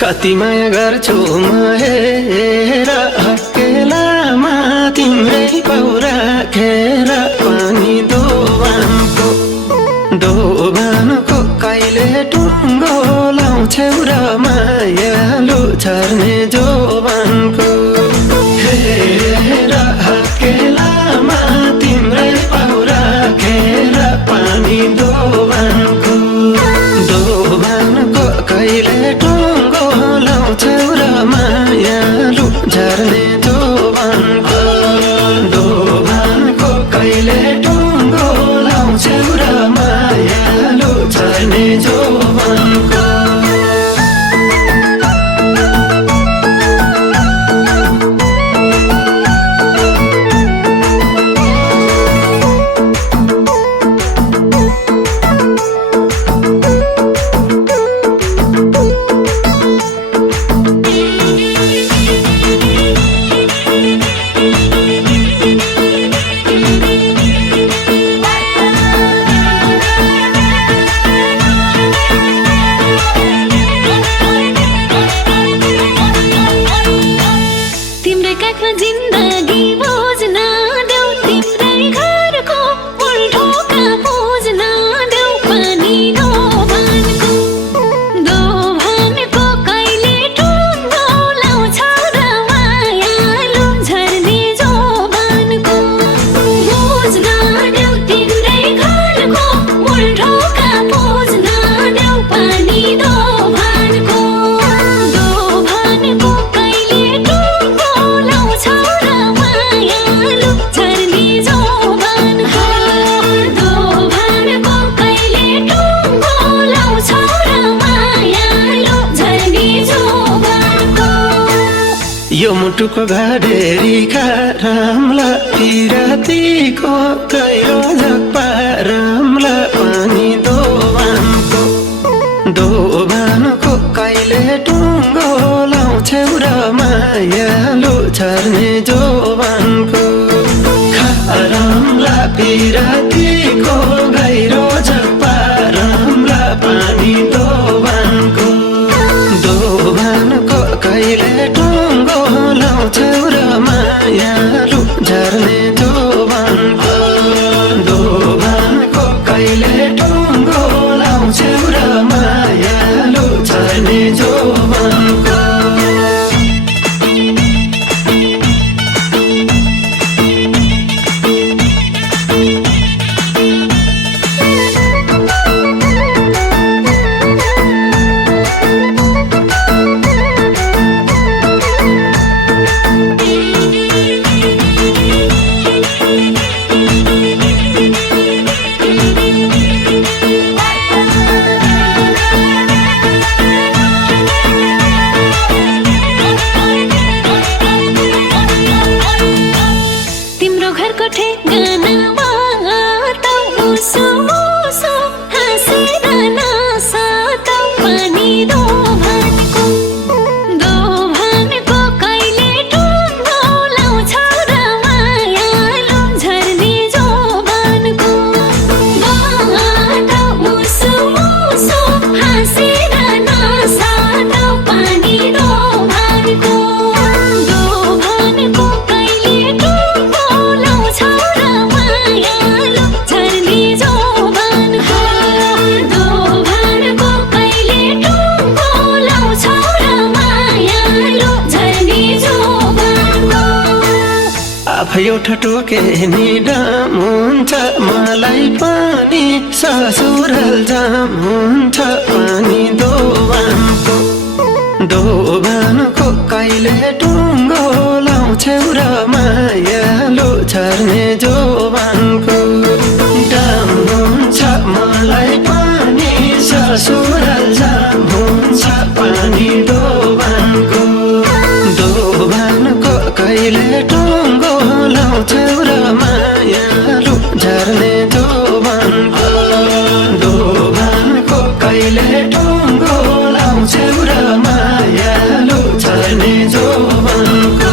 कति माया गर्छु हेर अकेलामा तिम्रै पाउ राखेर पानी दोभानको कहिले टुङ्गो लाउँछौ र मायालु छर्ने जोबानको हेर अकेलामा तिम्रै पाउ राखेर पानी दोभानको कहिले टुङ्गो लाउँछौ र मायालु झर्ने दोभानको कहिले टुङ्गो लाउँछौ र मायालु झर्ने जोबानको यो मुटुको घाडेरीका रामला पिरातीको गहिरो झप्पा रामला पानी दोभानको कहिले टुङ्गो लाउँछौ र मायालु झर्ने जोबानको रामला पिरातीको गहिरो झप्पा रामला पानी दोभानको कहिले टुङ्गो लाउँछौ र मायालु झर्ने दोभानको कहिले टुङ्गो झर्ने जोबनको एउटा टोके नि डाम हुन्छ मलाई पनि ससुराल जाम हुन्छ पानी दोभानको कहिले टुङ्गो लाउँछौ र मायालु झर्ने जोबानको डाम हुन्छ मलाई पनि ससुराल जाम हुन्छ पानी दोभानको कहिले टुङ्गो लाउँछौ र मायालु झर्ने दोभानको कहिले टुङ्गो लाउँछौ र मायालु झर्ने जोबानको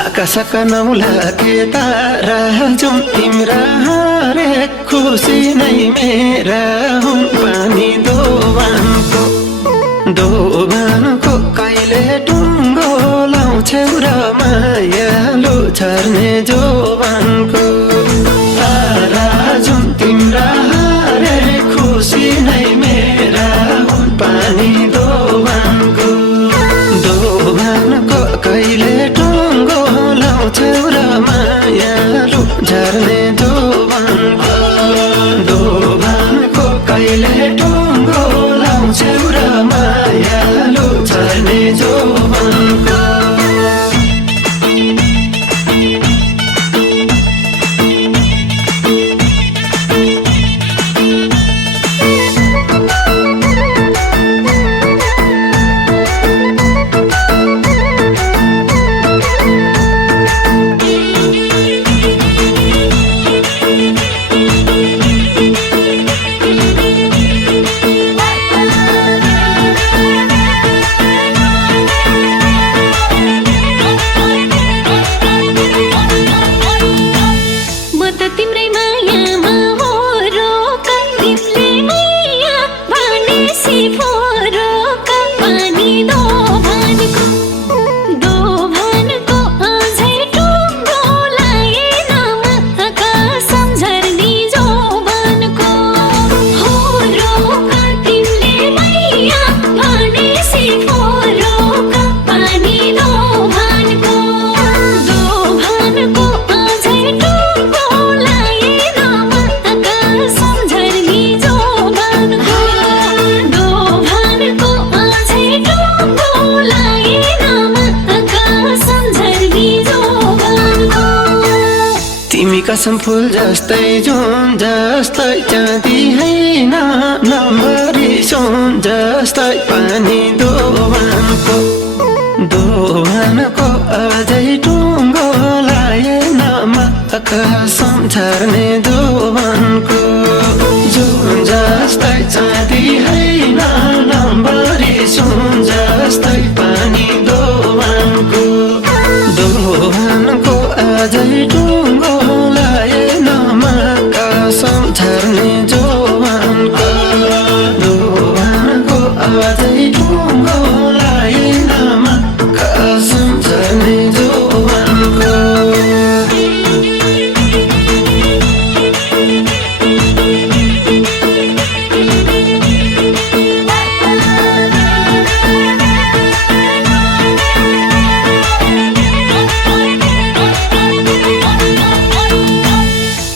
आकाशका नौला के तारा जाउँ तिम्रा हरे खुसी नै मेरा हुन् पानी दोभानको कहिले टुङ्गो लाउँछौ र मायालु झर्ने जोबानको तारा जाउँ तिम्रा हरे खुसी नै मेरा हुन् पानी दोभानको कहिले टुङ्गो लाउँछौ र मायालु झर्ने दोभानको कहिले कसम फुल जस्तै जुन जस्तै चाँदी हैन नम्बरी सुन जस्तै पानी दोभानको अझै टुङ्गो लाएन कसम छर्ने दोभानको जुन जस्तै चाँदी हैन नम्बरी सुन जस्तै पानी दोभानको अझै टुङ्गो लाएन कसम छर्ने दोभानको अझै टुङ्गो लाएन कसम छर्ने दोभानको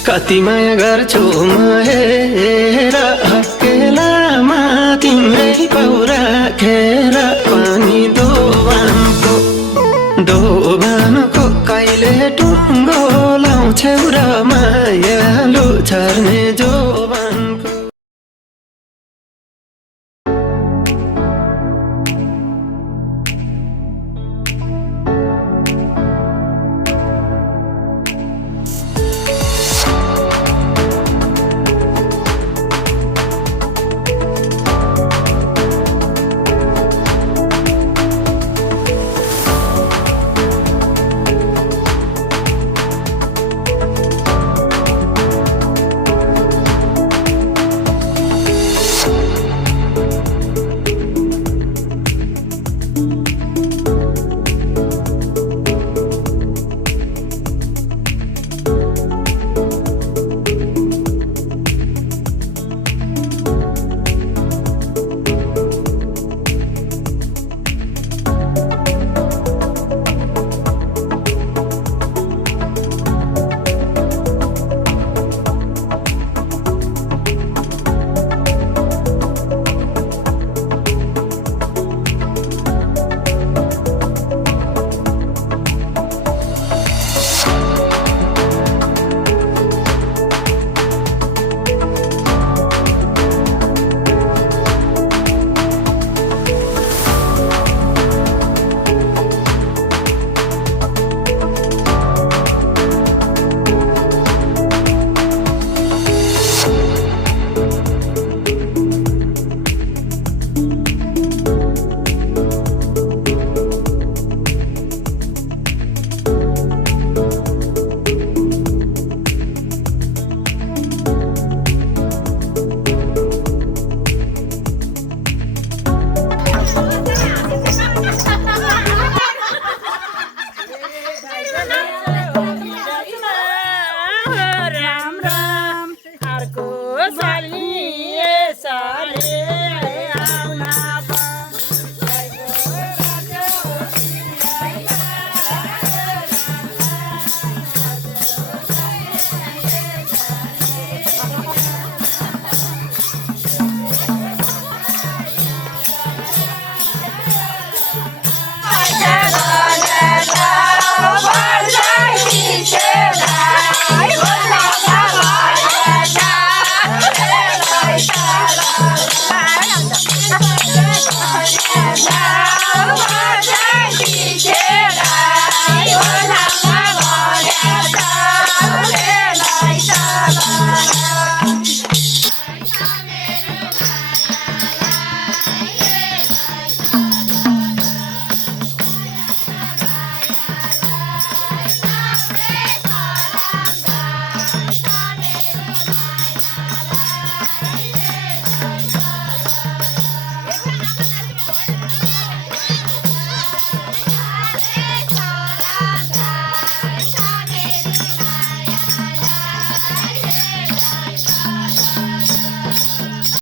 कति माया गर्छु म हेर अकेलामा तिम्रै पौरा खेर पानी दोभानको कहिले टुङ्गो लाउँछौ